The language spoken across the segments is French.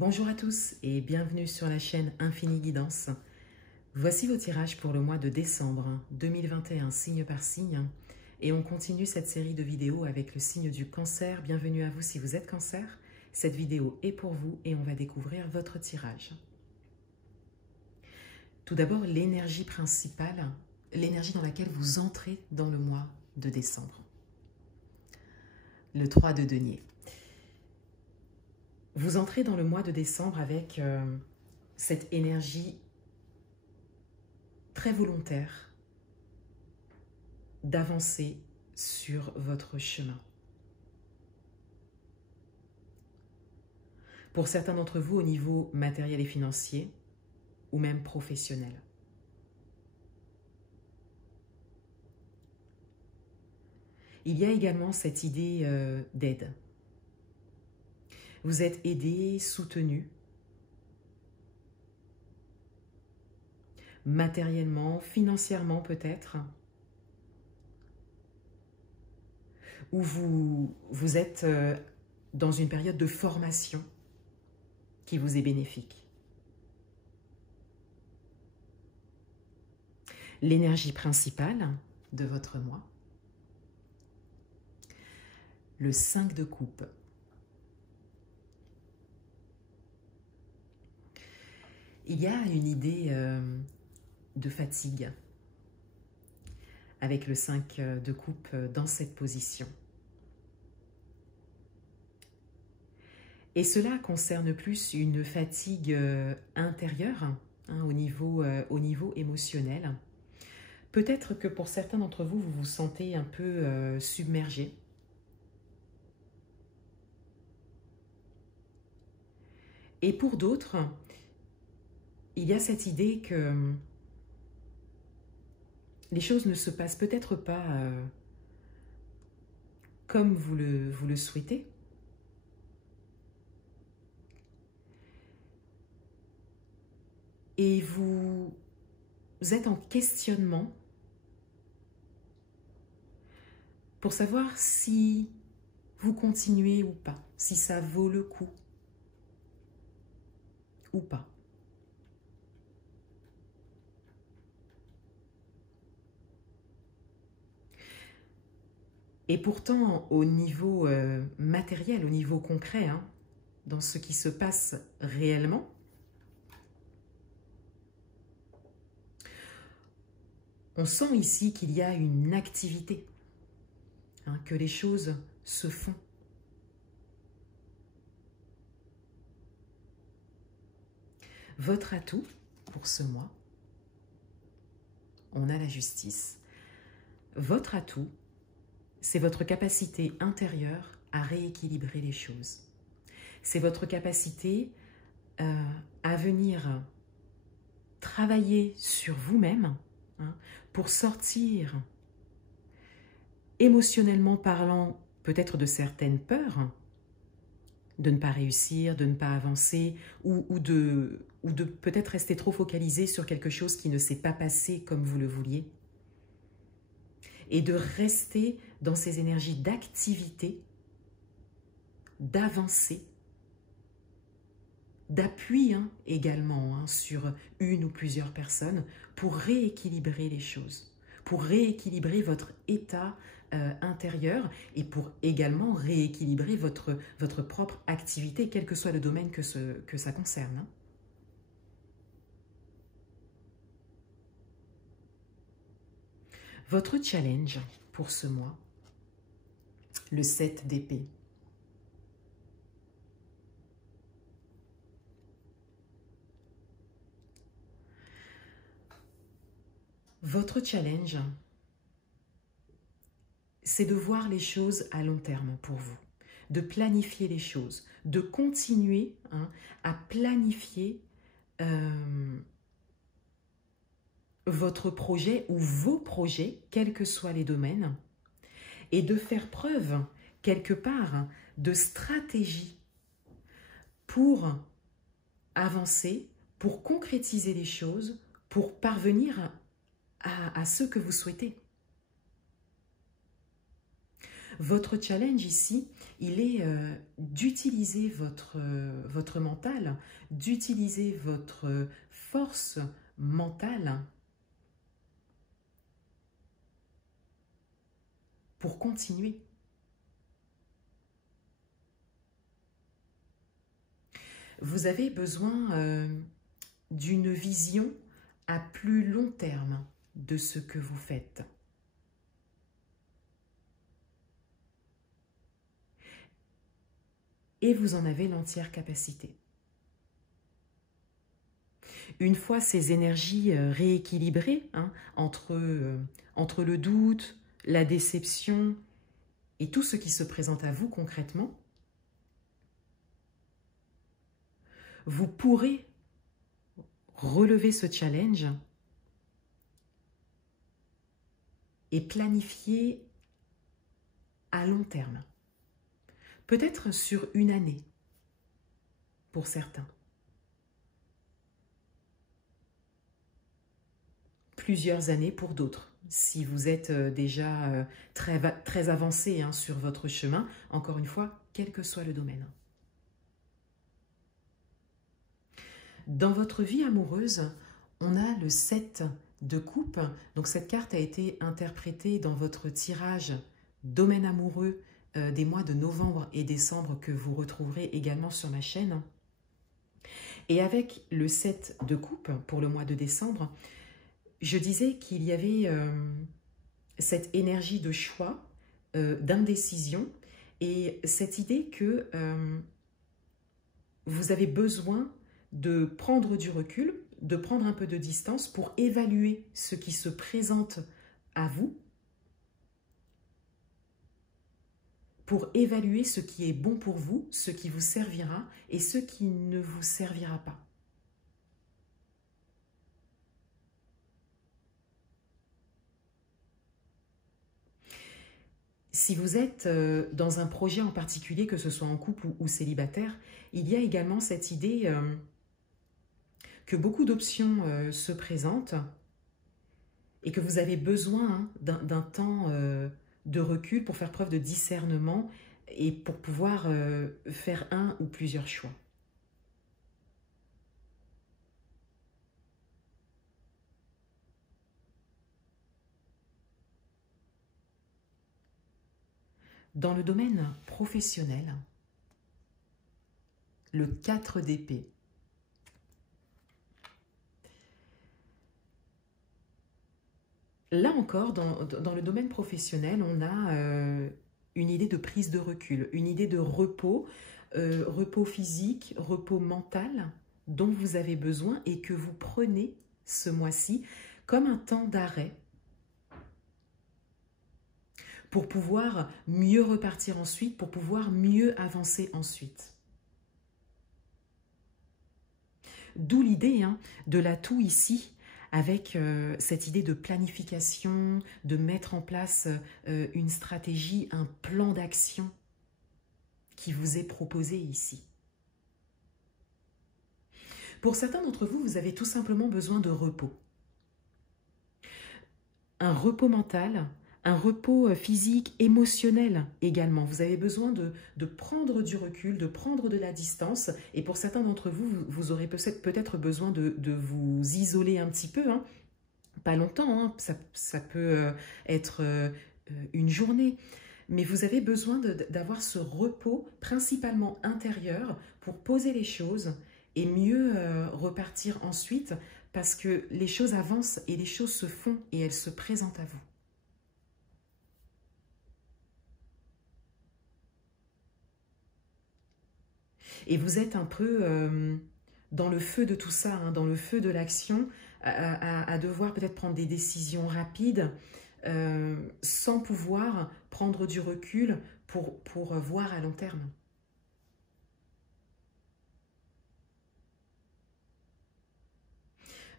Bonjour à tous et bienvenue sur la chaîne Infini Guidance. Voici vos tirages pour le mois de décembre 2021, signe par signe. Et on continue cette série de vidéos avec le signe du Cancer. Bienvenue à vous si vous êtes Cancer. Cette vidéo est pour vous et on va découvrir votre tirage. Tout d'abord, l'énergie principale, l'énergie dans laquelle vous entrez dans le mois de décembre. Le 3 de denier. Vous entrez dans le mois de décembre avec cette énergie très volontaire d'avancer sur votre chemin. Pour certains d'entre vous, au niveau matériel et financier, ou même professionnel. Il y a également cette idée d'aide. Vous êtes aidé, soutenu, matériellement, financièrement peut-être, ou vous êtes dans une période de formation qui vous est bénéfique. L'énergie principale de votre mois, le 5 de coupe. Il y a une idée de fatigue avec le 5 de coupe dans cette position. Et cela concerne plus une fatigue intérieure, hein, au niveau émotionnel. Peut-être que pour certains d'entre vous, vous vous sentez un peu submergé. Et pour d'autres, il y a cette idée que les choses ne se passent peut-être pas comme vous le souhaitez. Et vous êtes en questionnement pour savoir si vous continuez ou pas, si ça vaut le coup ou pas. Et pourtant, au niveau matériel, au niveau concret, hein, dans ce qui se passe réellement, on sent ici qu'il y a une activité, hein, que les choses se font. Votre atout pour ce mois, on a la justice. Votre atout, c'est votre capacité intérieure à rééquilibrer les choses. C'est votre capacité à venir travailler sur vous-même, hein, pour sortir, émotionnellement parlant, peut-être de certaines peurs, de ne pas réussir, de ne pas avancer, ou de peut-être rester trop focalisé sur quelque chose qui ne s'est pas passé comme vous le vouliez. Et de rester dans ces énergies d'activité, d'avancer, d'appui, hein, également, hein, sur une ou plusieurs personnes pour rééquilibrer les choses, pour rééquilibrer votre état intérieur et pour également rééquilibrer votre propre activité, quel que soit le domaine que ça concerne, hein. Votre challenge pour ce mois, le 7 d'épée. Votre challenge, c'est de voir les choses à long terme pour vous, de planifier les choses, de continuer, hein, à planifier votre projet ou vos projets, quels que soient les domaines, et de faire preuve, quelque part, de stratégie pour avancer, pour concrétiser les choses, pour parvenir à ce que vous souhaitez. Votre challenge ici, il est d'utiliser votre mental, d'utiliser votre force mentale pour continuer. Vous avez besoin d'une vision à plus long terme de ce que vous faites. Et vous en avez l'entière capacité. Une fois ces énergies rééquilibrées, hein, entre le doute, la déception et tout ce qui se présente à vous concrètement, vous pourrez relever ce challenge et planifier à long terme. Peut-être sur une année, pour certains. Plusieurs années pour d'autres. Si vous êtes déjà très avancé hein, sur votre chemin, encore une fois, quel que soit le domaine. Dans votre vie amoureuse, on a le 7 de coupe. Donc cette carte a été interprétée dans votre tirage domaine amoureux des mois de novembre et décembre que vous retrouverez également sur ma chaîne. Et avec le 7 de coupe pour le mois de décembre, je disais qu'il y avait cette énergie de choix, d'indécision et cette idée que vous avez besoin de prendre du recul, de prendre un peu de distance pour évaluer ce qui se présente à vous, pour évaluer ce qui est bon pour vous, ce qui vous servira et ce qui ne vous servira pas. Si vous êtes dans un projet en particulier, que ce soit en couple ou célibataire, il y a également cette idée que beaucoup d'options se présentent et que vous avez besoin hein, d'un temps de recul pour faire preuve de discernement et pour pouvoir faire un ou plusieurs choix. Dans le domaine professionnel, le 4 d'épée. Là encore, dans le domaine professionnel, on a une idée de prise de recul, une idée de repos, repos physique, repos mental dont vous avez besoin et que vous prenez ce mois-ci comme un temps d'arrêt pour pouvoir mieux repartir ensuite, pour pouvoir mieux avancer ensuite. D'où l'idée hein, de l'atout ici, avec cette idée de planification, de mettre en place une stratégie, un plan d'action qui vous est proposé ici. Pour certains d'entre vous, vous avez tout simplement besoin de repos. Un repos mental, un repos physique, émotionnel également. Vous avez besoin de prendre du recul, de prendre de la distance. Et pour certains d'entre vous, vous aurez peut-être besoin de vous isoler un petit peu. Hein. Pas longtemps, hein. Ça peut être une journée. Mais vous avez besoin d'avoir ce repos principalement intérieur pour poser les choses et mieux repartir ensuite parce que les choses avancent et les choses se font et elles se présentent à vous. Et vous êtes un peu dans le feu de tout ça, hein, dans le feu de l'action, à devoir peut-être prendre des décisions rapides, sans pouvoir prendre du recul pour voir à long terme.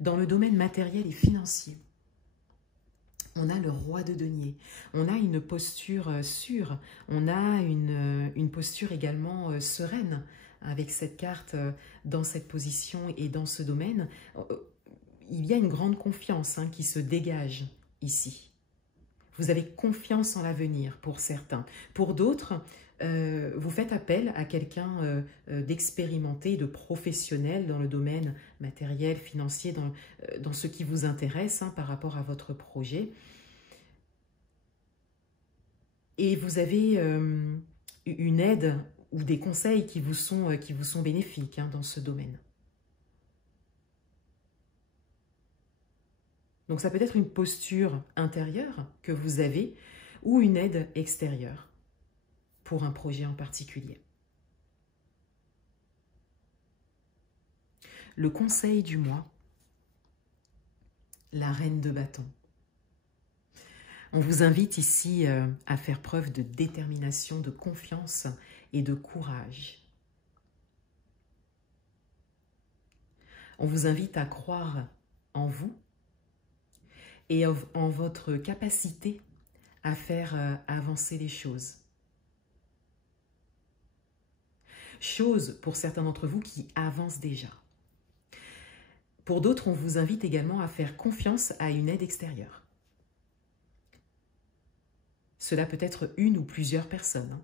Dans le domaine matériel et financier, on a le roi de denier, on a une posture sûre, on a une posture également sereine avec cette carte dans cette position et dans ce domaine. Il y a une grande confiance hein, qui se dégage ici. Vous avez confiance en l'avenir pour certains. Pour d'autres, vous faites appel à quelqu'un d'expérimenté, de professionnel dans le domaine matériel, financier, dans ce qui vous intéresse par rapport à votre projet. Et vous avez une aide ou des conseils qui vous sont bénéfiques dans ce domaine. Donc ça peut être une posture intérieure que vous avez ou une aide extérieure pour un projet en particulier. Le conseil du mois, la reine de bâton. On vous invite ici à faire preuve de détermination, de confiance et de courage. On vous invite à croire en vous et en votre capacité à faire avancer les choses. Choses, pour certains d'entre vous, qui avancent déjà. Pour d'autres, on vous invite également à faire confiance à une aide extérieure. Cela peut être une ou plusieurs personnes.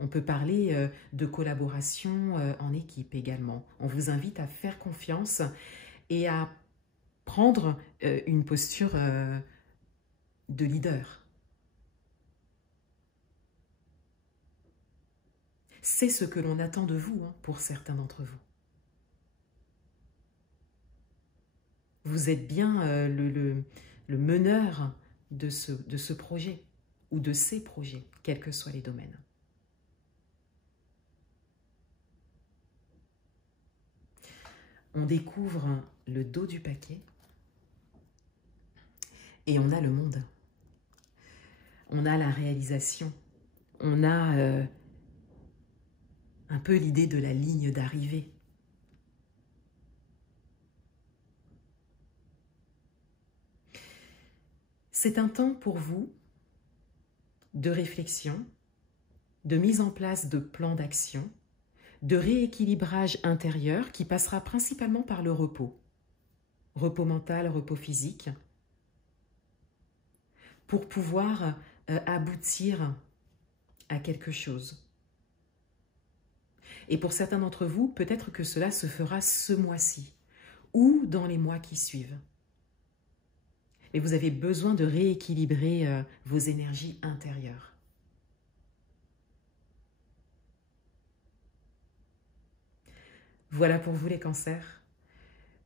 On peut parler de collaboration en équipe également. On vous invite à faire confiance et à prendre une posture de leader. C'est ce que l'on attend de vous pour certains d'entre vous. Vous êtes bien le meneur de ce projet ou de ces projets, quels que soient les domaines. On découvre le dos du paquet et on a le monde. On a la réalisation. On a un peu l'idée de la ligne d'arrivée. C'est un temps pour vous de réflexion, de mise en place de plans d'action, de rééquilibrage intérieur qui passera principalement par le repos. Repos mental, repos physique, pour pouvoir aboutir à quelque chose. Et pour certains d'entre vous, peut-être que cela se fera ce mois-ci ou dans les mois qui suivent. Mais vous avez besoin de rééquilibrer vos énergies intérieures. Voilà pour vous les cancers.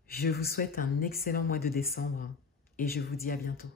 Je vous souhaite un excellent mois de décembre et je vous dis à bientôt.